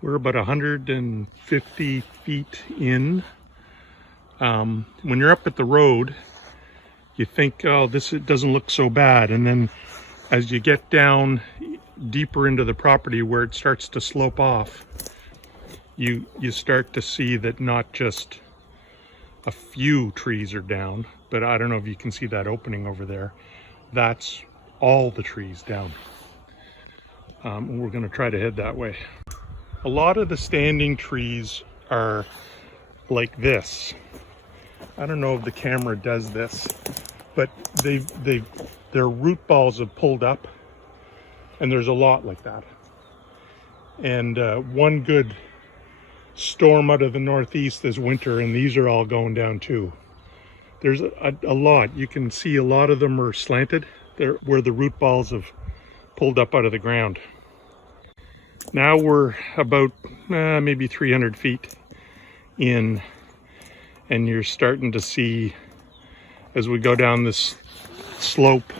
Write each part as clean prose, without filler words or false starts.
We're about 150 feet in. When you're up at the road, you think, oh, it doesn't look so bad. And then as you get down deeper into the property where it starts to slope off, you start to see that not just a few trees are down, but I don't know if you can see that opening over there. That's all the trees down. And we're going to try to head that way. A lot of the standing trees are like this. I don't know if the camera does this, but their root balls have pulled up, and there's a lot like that. And one good storm out of the northeast this winter, and these are all going down too. There's a lot. You can see a lot of them are slanted. They're where the root balls have pulled up out of the ground. Now we're about maybe 300 feet in, and you're starting to see, as we go down this slope,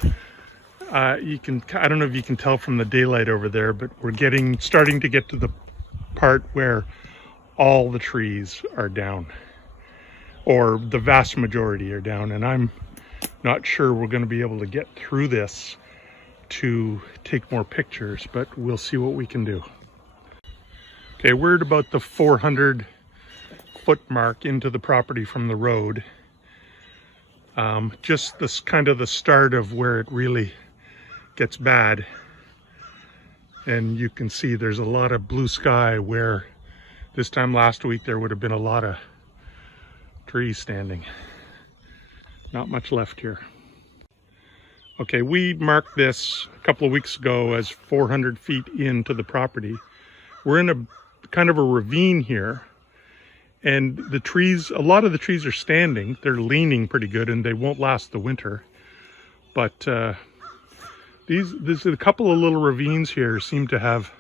I don't know if you can tell from the daylight over there, but we're starting to get to the part where all the trees are down, or the vast majority are down, and I'm not sure we're going to be able to get through this to take more pictures, but we'll see what we can do. Okay, we're at about the 400 foot mark into the property from the road. Just this kind of the start of where it really gets bad. And you can see there's a lot of blue sky where this time last week there would have been a lot of trees standing. Not much left here. Okay, we marked this a couple of weeks ago as 400 feet into the property. We're in a kind of a ravine here, and the trees, a lot of the trees are standing. They're leaning pretty good, and they won't last the winter. But there's a couple of little ravines here seem to have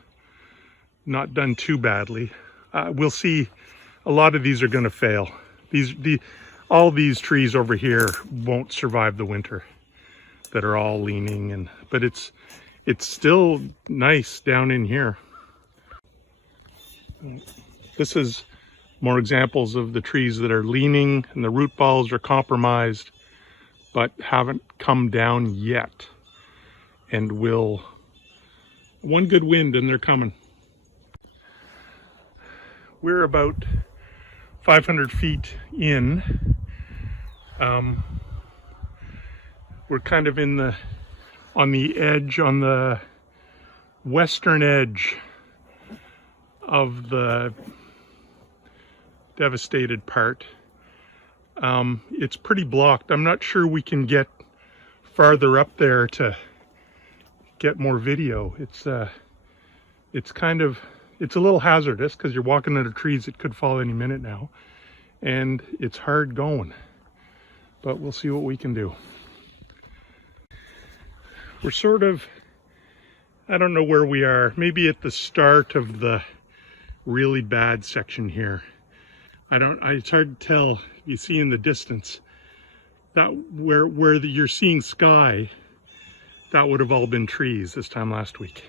not done too badly. We'll see. A lot of these are going to fail. All these trees over here won't survive the winter, that are all leaning, but it's still nice down in here. This is more examples of the trees that are leaning and the root balls are compromised but haven't come down yet, and will. One good wind and they're coming. We're about 500 feet in. We're kind of on the western edge of the devastated part. It's pretty blocked. I'm not sure we can get farther up there to get more video. It's a little hazardous because you're walking under trees that could fall any minute now, and it's hard going, but we'll see what we can do. We're sort of, I don't know where we are, maybe at the start of the really bad section here. It's hard to tell. You see in the distance that where you're seeing sky, that would have all been trees this time last week.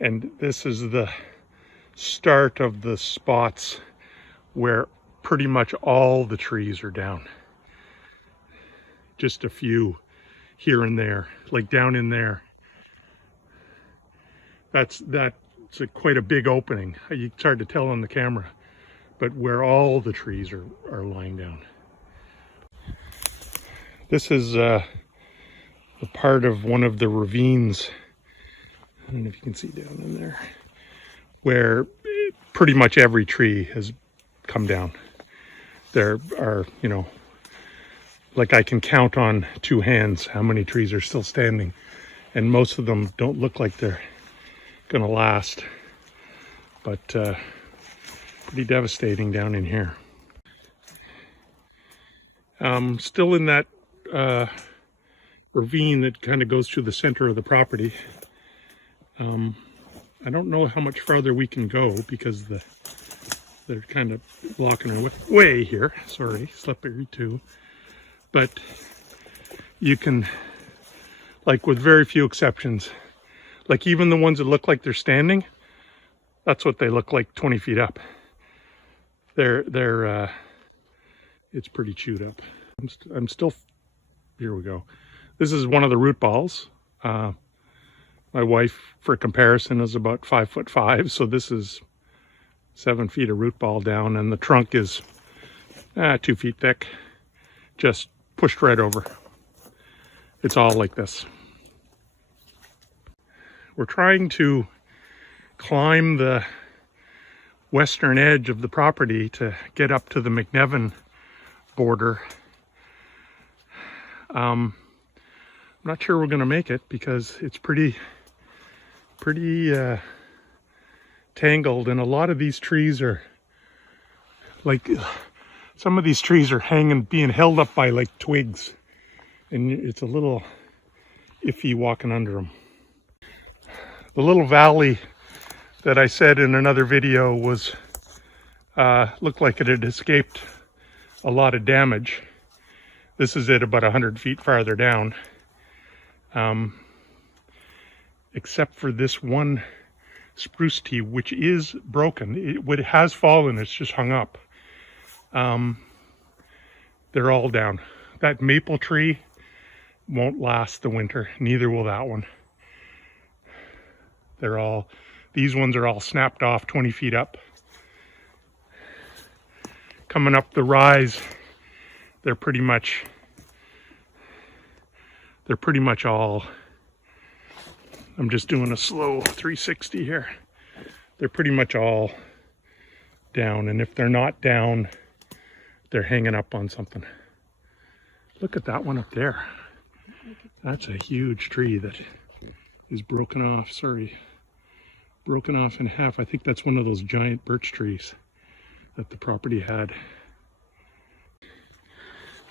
And this is the start of the spots where pretty much all the trees are down. Just a few here and there, like down in there. That's quite a big opening. It's hard to tell on the camera, but where all the trees are lying down. This is the part of one of the ravines, I don't know if you can see down in there, where pretty much every tree has come down. There are, like I can count on two hands how many trees are still standing, and most of them don't look like they're gonna last, but pretty devastating down in here. Still in that ravine that kind of goes through the center of the property. I don't know how much farther we can go because they're kind of blocking our way here. Sorry, slippery too. But you can, like with very few exceptions, like even the ones that look like they're standing, That's what they look like 20 feet up. It's pretty chewed up. I'm still, here we go. This is one of the root balls. My wife, for comparison, is about 5'5", so this is 7 feet of root ball down, and the trunk is 2 feet thick, just pushed right over. It's all like this. We're trying to climb the western edge of the property to get up to the McNevin border. I'm not sure we're going to make it because it's pretty tangled, and a lot of these trees are like, some of these trees are being held up by like twigs, and it's a little iffy walking under them. The little valley that I said in another video was looked like it had escaped a lot of damage. This is it about 100 feet farther down. Except for this one spruce tree, which is broken. It has fallen, it's just hung up. They're all down. That maple tree won't last the winter, neither will that one. These ones are all snapped off 20 feet up. Coming up the rise, they're pretty much all, I'm just doing a slow 360 here. They're pretty much all down, and if they're not down, they're hanging up on something. Look at that one up there. That's a huge tree that is broken off, broken off in half. I think that's one of those giant birch trees that the property had.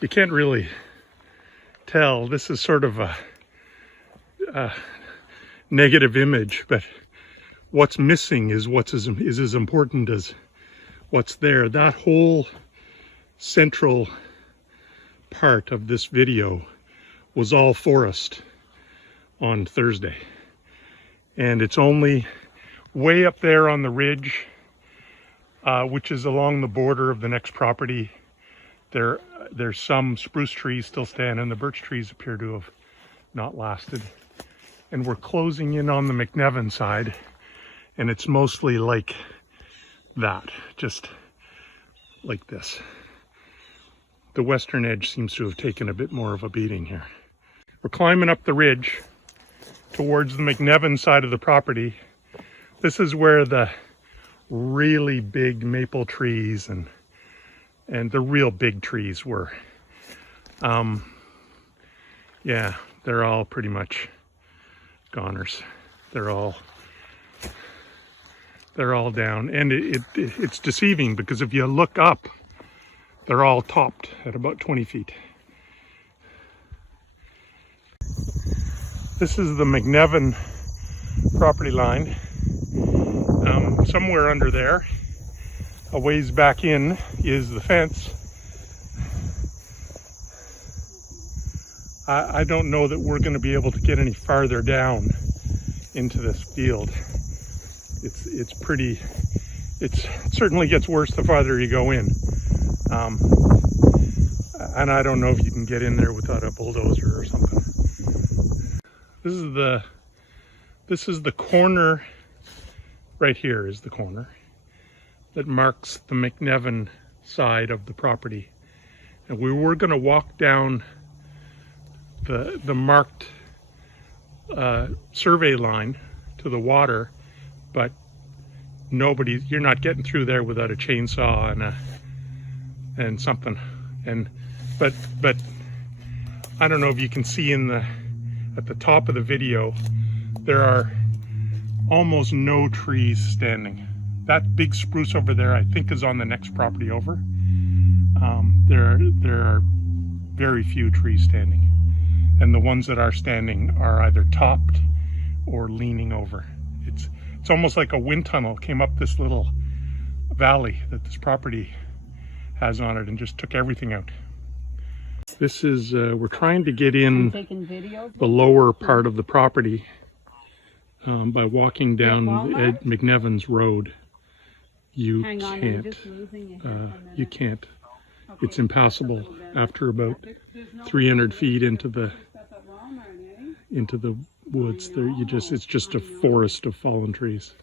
You can't really tell. This is sort of a negative image, but what's missing is is as important as what's there. That whole central part of this video was all forest on Thursday, and it's only way up there on the ridge, which is along the border of the next property. There's some spruce trees still standing. The birch trees appear to have not lasted. And we're closing in on the McNevin side, and it's mostly like that, just like this. The western edge seems to have taken a bit more of a beating here. We're climbing up the ridge towards the McNevin side of the property. This is where the really big maple trees and the real big trees were. Yeah, they're all pretty much goners. They're all down, and it's deceiving because if you look up, they're all topped at about 20 feet. This is the McNevin property line. Somewhere under there, a ways back in, is the fence. I don't know that we're going to be able to get any farther down into this field. It certainly gets worse the farther you go in. And I don't know if you can get in there without a bulldozer or something. This is the corner. Right here is the corner that marks the McNevin side of the property. And we were going to walk down the marked survey line to the water, but you're not getting through there without a chainsaw and something. But I don't know if you can see at the top of the video, there are almost no trees standing. That big spruce over there, I think, is on the next property over. There are very few trees standing, and the ones that are standing are either topped or leaning over. It's almost like a wind tunnel came up this little valley that this property has on it and just took everything out. This is, we're trying to get in the lower part of the property. by walking down Ed McNevins Road, you Hang on, I'm can't. just losing you here for a minute. You can't. Okay, It's impassable just a little bit. after about There's no 300 feet into the stuff at Walmart, eh? woods. There, it's just a forest of fallen trees.